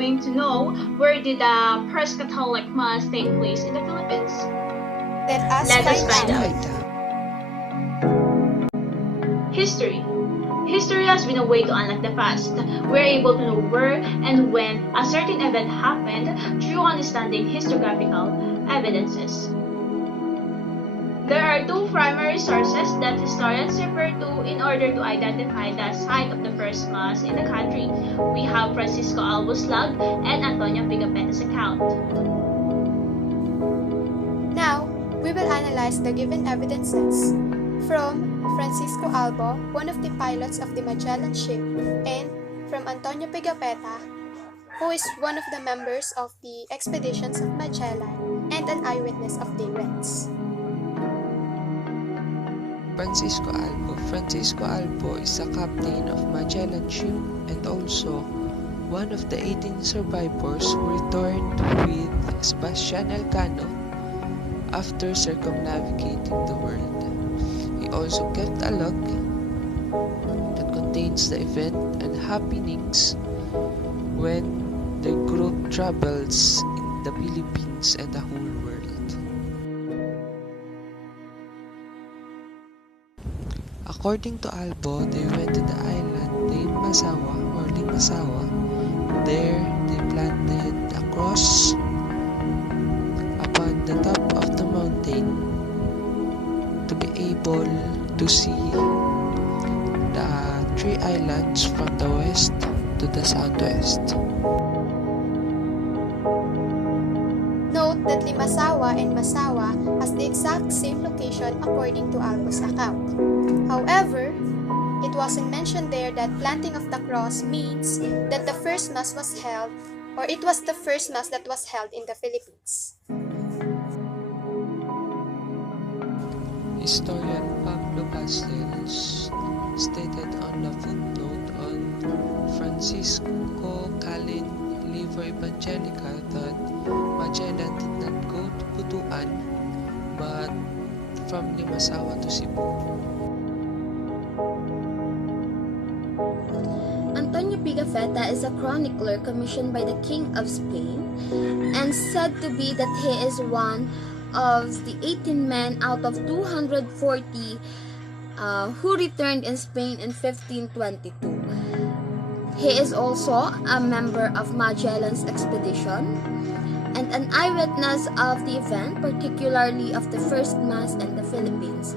going to know where did the first Catholic Mass take place in the Philippines. Let us find out. History. History has been a way to unlock the past. We're able to know where and when a certain event happened through understanding historiographical evidences. There are two primary sources that historians refer to in order to identify the site of the first Mass in the country. We have Francisco Albo's log and Antonio Pigafetta's account. Now, we will analyze the given evidences. From Francisco Albo, one of the pilots of the Magellan ship, and from Antonio Pigafetta, who is one of the members of the expeditions of Magellan and an eyewitness of the events. Francisco Albo is a captain of Magellan ship and also one of the 18 survivors who returned with Sebastian Elcano after circumnavigating the world. He also kept a log that contains the event and happenings when the group travels in the Philippines and the whole world. According to Albo, they went to the island named Masawa or Limasawa. There, they planted a cross upon the top of the mountain to be able to see the three islands from the west to the southwest. Note that Limasawa and Masawa has the exact same location according to Albo's account. However, it wasn't mentioned there that planting of the cross means that the first Mass was held, or it was the first Mass that was held in the Philippines. Historian Pablo Castells stated on the footnote on Francisco Calin Livro Evangelica that Magellan did not go to Butuan but from Limasawa to Cebu. Antonio Pigafetta is a chronicler commissioned by the King of Spain and said to be that he is one of the 18 men out of 240 who returned in Spain in 1522. He is also a member of Magellan's expedition and an eyewitness of the event, particularly of the first Mass in the Philippines.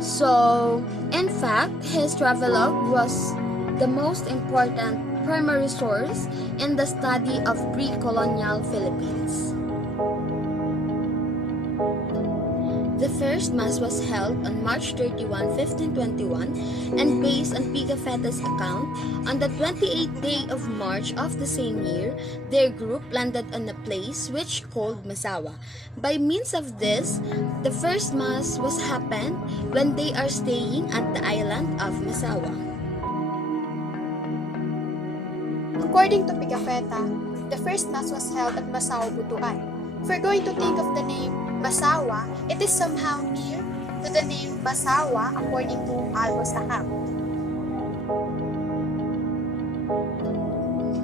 So, in fact, his travelogue was the most important primary source in the study of pre-colonial Philippines. The first Mass was held on March 31, 1521, and based on Pigafetta's account, on the 28th day of March of the same year, their group landed on a place which called Masawa. By means of this, the first Mass was happened when they are staying at the island of Masawa. According to Pigafetta, the first Mass was held at Masawa, Butuan. If we're going to think of the name Masawa, it is somehow near to the name Masawa according to Albo's account.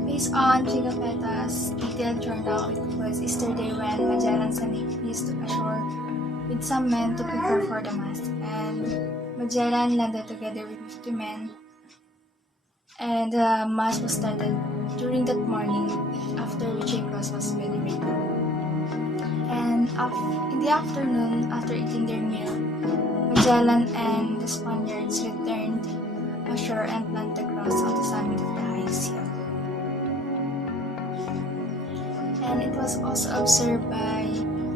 Based on Pigafetta's detailed journal, it was Easter Day when Magellan sent his took ashore with some men to prepare for the Mass, and Magellan landed together with 50 men, and the Mass was started during that morning, after which a cross was venerated. And in the afternoon, after eating their meal, Magellan and the Spaniards returned ashore and planted the cross on the summit of the highest hill. And it was also observed by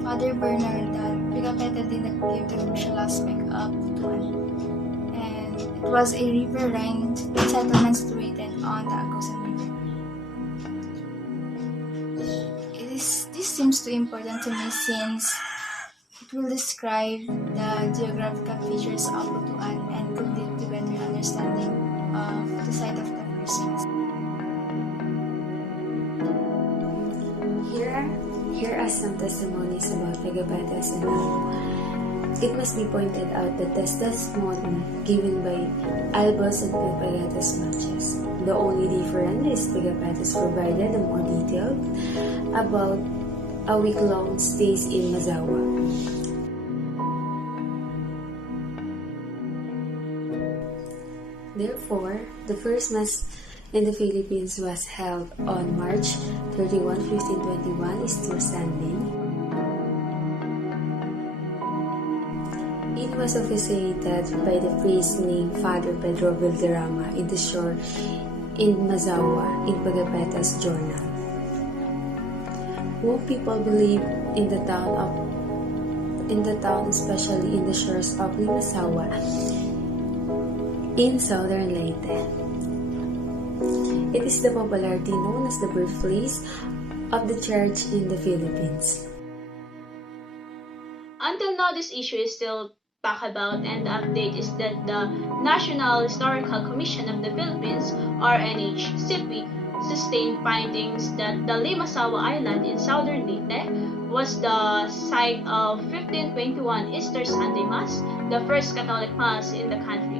Father Bernard that Pigafetta did not give the crucial aspect of Butuan. And it was a river-lined settlement situated on the Agusan River. This seems too important to me since it will describe the geographical features of Butuan and could lead to better understanding of the site of the first Mass. Here are some testimonies about Pigafetta's account. It must be pointed out that the testimony given by Albo's and Pigafetta's matches. The only difference is Pigafetta's provided a more detailed about a week-long stays in Mazawa. Therefore, the first Mass in the Philippines was held on March 31, 1521, is still standing. It was officiated by the priest named Father Pedro Valderrama in the shore in Mazawa in Pigafetta's journal. Who people believe in the town, especially in the shores of Limasawa in southern Leyte. It is the popularity known as the birthplace of the church in the Philippines. Until now, this issue is still talked about, and the update is that the National Historical Commission of the Philippines, RNHCP, sustained findings that the Limasawa Island in southern Leyte was the site of 1521 Easter Sunday Mass, the first Catholic Mass in the country.